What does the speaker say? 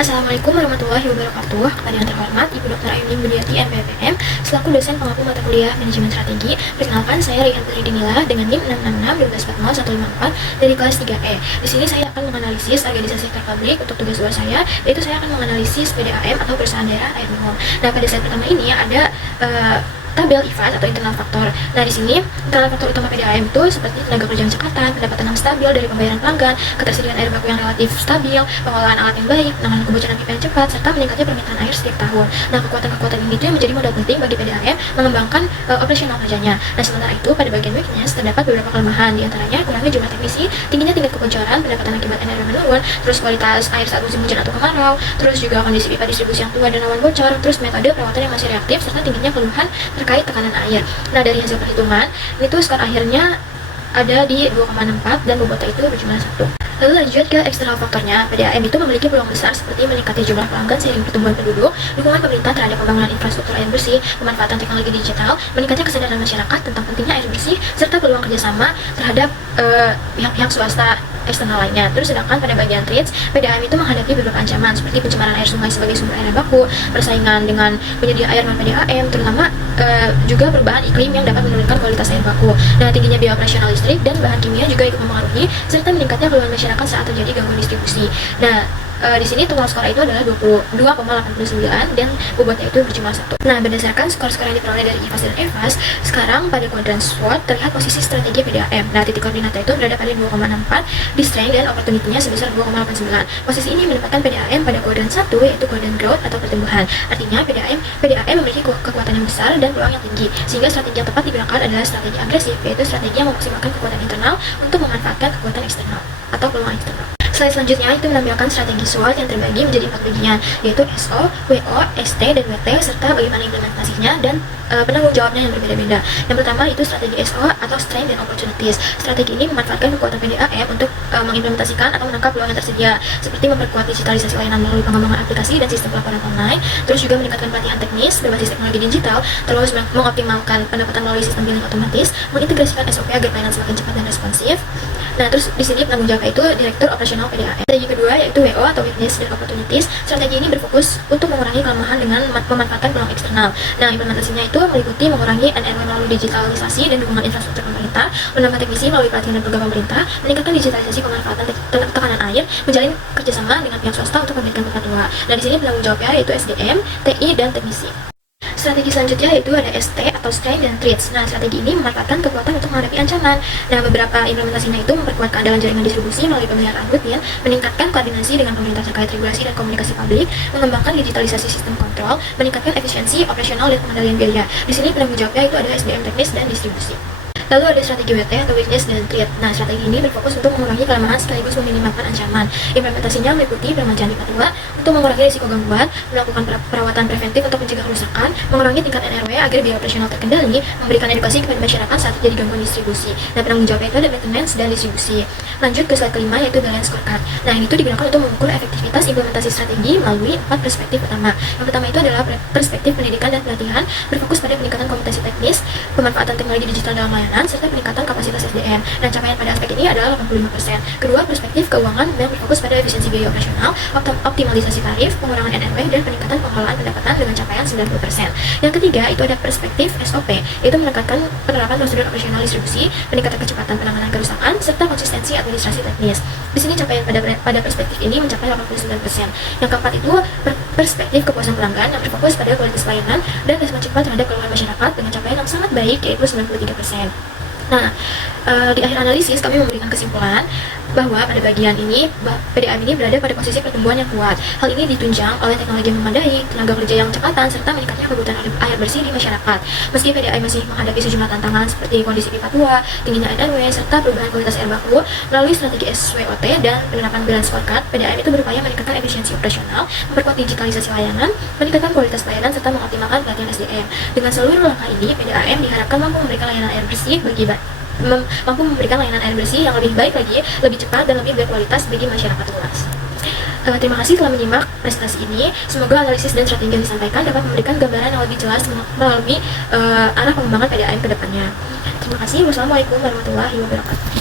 Assalamualaikum warahmatullahi wabarakatuh. Kepada yang terhormat Ibu Dr. Ayuni Budiati MPPM selaku dosen pengampu mata kuliah Manajemen Strategi. Perkenalkan, saya Rayhan Putri Dinila dengan NIM 666-1240154 dari kelas 3E. Di sini saya akan menganalisis organisasi sektor publik untuk tugas luar saya, yaitu saya akan menganalisis PDAM atau Perusahaan Daerah Air Minum. Nah, pada slide pertama ini ada tabel IFAS atau internal faktor. Nah, di sini internal faktor utama PDAM itu seperti tenaga kerja yang cekatan, pendapatan yang stabil dari pembayaran pelanggan, ketersediaan air baku yang relatif stabil, pengelolaan alat yang baik, penanganan kebocoran pipa yang cepat, serta meningkatnya permintaan air setiap tahun. Nah, kekuatan-kekuatan ini itu yang menjadi modal penting bagi PDAM mengembangkan operasional kerjanya. Nah, sementara itu pada bagian weakness terdapat beberapa kelemahan, diantaranya kurangnya jumlah teknisi, tingginya tingkat kebocoran, pendapatan akibat energi menurun, terus kualitas air saat musim hujan atau kemarau, terus juga kondisi pipa distribusi yang tua dan rawan bocor, terus metode perawatan yang masih reaktif, serta tingginya keluhan terkait tekanan air. Nah, dari hasil perhitungan itu skor akhirnya ada di 2,64 dan bobotnya itu berjumlah 1. Lalu lanjut ke eksternal faktornya, PDAM itu memiliki peluang besar seperti meningkatnya jumlah pelanggan seiring pertumbuhan penduduk, dukungan pemerintah terhadap pembangunan infrastruktur air bersih, pemanfaatan teknologi digital, meningkatnya kesadaran masyarakat tentang pentingnya air bersih, serta peluang kerjasama terhadap pihak-pihak swasta eksternal lainnya. Terus sedangkan pada bagian threats, PDAM itu menghadapi beberapa ancaman seperti pencemaran air sungai sebagai sumber air baku, persaingan dengan penyedia air non PDAM, terutama juga perubahan iklim yang dapat menurunkan kualitas air baku. Nah, tingginya biaya operasional listrik dan bahan kimia juga ikut mempengaruhi, serta meningkatnya keluhan masyarakat saat terjadi gangguan distribusi. Nah, di sini total skor itu adalah 22,89 dan bobotnya itu berjumlah 1. Nah, berdasarkan skor-skor yang diperoleh dari IFAS dan EFAS, sekarang pada kuadran SWOT terlihat posisi strategi PDAM. Nah, titik koordinatnya itu berada pada 2,64, di strength dan opportunity-nya sebesar 2,89. Posisi ini menempatkan PDAM pada kuadran 1, yaitu kuadran growth atau pertumbuhan. Artinya PDAM memiliki kekuatan yang besar dan peluang yang tinggi, sehingga strategi yang tepat digunakan adalah strategi agresif, yaitu strategi yang memaksimalkan kekuatan internal untuk memanfaatkan kekuatan eksternal atau peluang eksternal. Slide selanjutnya itu menampilkan strategi SWOT yang terbagi menjadi 4 bagian, yaitu SO, WO, ST, dan WT, serta bagaimana implementasinya dan penanggung jawabnya yang berbeda-beda. Yang pertama itu strategi SO atau Strength and Opportunities. Strategi ini memanfaatkan kekuatan PDAM untuk mengimplementasikan atau menangkap peluang yang tersedia, seperti memperkuat digitalisasi layanan melalui pengembangan aplikasi dan sistem pelaporan online, terus juga meningkatkan pelatihan teknis berbasis teknologi digital, terus mengoptimalkan pendapatan melalui sistem billing otomatis, mengintegrasikan SOP agar pelayanan semakin cepat dan responsif. Nah, terus di sini penanggung jawab itu Direktur Operasional PDAM. Strategi kedua yaitu WO atau Weakness dan Opportunities. Strategi ini berfokus untuk mengurangi kelemahan dengan memanfaatkan peluang eksternal. Nah, implementasinya itu meliputi mengurangi NRW melalui digitalisasi dan dukungan infrastruktur pemerintah, menambah teknisi melalui pelatihan dan program pemerintah, meningkatkan digitalisasi pemanfaatan tekanan air, menjalin kerjasama dengan pihak swasta untuk memberikan bantuan. Nah, di sini penanggung jawabnya yaitu SDM, TI, dan teknisi. Strategi selanjutnya yaitu ada ST atau Strength dan Threats. Nah, strategi ini memanfaatkan kekuatan untuk menghadapi ancaman. Nah, beberapa implementasinya itu memperkuat keandalan jaringan distribusi melalui pemeliharaan rutin, meningkatkan koordinasi dengan pemerintah terkait regulasi dan komunikasi publik, mengembangkan digitalisasi sistem kontrol, meningkatkan efisiensi operasional dan pengendalian biaya. Di sini penanggung jawabnya itu ada SDM teknis dan distribusi. Lalu ada strategi WT atau Weakness dan Threat. Nah, strategi ini berfokus untuk mengurangi kelemahan sekaligus meminimalkan ancaman. Implementasinya meliputi permajaan pipa tua untuk mengurangi risiko gangguan, melakukan perawatan preventif untuk mencegah kerusakan, mengurangi tingkat NRW agar biaya operasional terkendali, memberikan edukasi kepada masyarakat saat terjadi gangguan distribusi. Nah, penanggung jawabnya itu ada maintenance dan distribusi. Lanjut ke slide kelima yaitu balance scorecard. Nah, ini itu digunakan untuk mengukur efektivitas implementasi strategi melalui 4 perspektif utama. Yang pertama itu adalah perspektif pendidikan dan pelatihan, berfokus pada peningkatan kompetensi teknis, pemanfaatan teknologi digital dalam layanan, serta peningkatan kapasitas SDM. Dan capaian pada aspek ini adalah 85%. Kedua, perspektif keuangan yang berfokus pada efisiensi biaya operasional, optimalisasi tarif, pengurangan NRW, dan peningkatan pengelolaan pendapatan dengan capaian 90%. Yang ketiga, itu ada perspektif SOP, yaitu menekankan penerapan prosedur operasional distribusi, peningkatan kecepatan penanganan kerusakan, serta konsistensi administrasi teknis. Di sini capaian pada perspektif ini mencapai 89%. Yang keempat itu perspektif kepuasan pelanggan yang berfokus pada kualitas layanan dan respon cepat terhadap keluhan masyarakat dengan capaian yang sangat baik yaitu 93%. Nah, di akhir analisis kami memberikan kesimpulan bahwa pada bagian ini PDAM ini berada pada posisi pertumbuhan yang kuat. Hal ini ditunjang oleh teknologi yang memadai, tenaga kerja yang cekatan, serta meningkatnya kebutuhan air bersih di masyarakat. Meski PDAM masih menghadapi sejumlah tantangan seperti kondisi pipa tua, tingginya NRW, serta perubahan kualitas air baku, melalui strategi SWOT dan penerapan balance scorecard, PDAM itu berupaya meningkatkan efisiensi operasional, memperkuat digitalisasi layanan, meningkatkan kualitas pelayanan, serta mengoptimalkan pelatihan SDM. Dengan seluruh langkah ini, PDAM diharapkan mampu memberikan layanan air bersih mampu memberikan layanan air bersih yang lebih baik lagi, lebih cepat dan lebih berkualitas bagi masyarakat luas. Terima kasih telah menyimak presentasi ini. Semoga analisis dan strategi yang disampaikan dapat memberikan gambaran yang lebih jelas melalui arah pengembangan PDAM ke depannya. Terima kasih. Wassalamualaikum warahmatullahi wabarakatuh.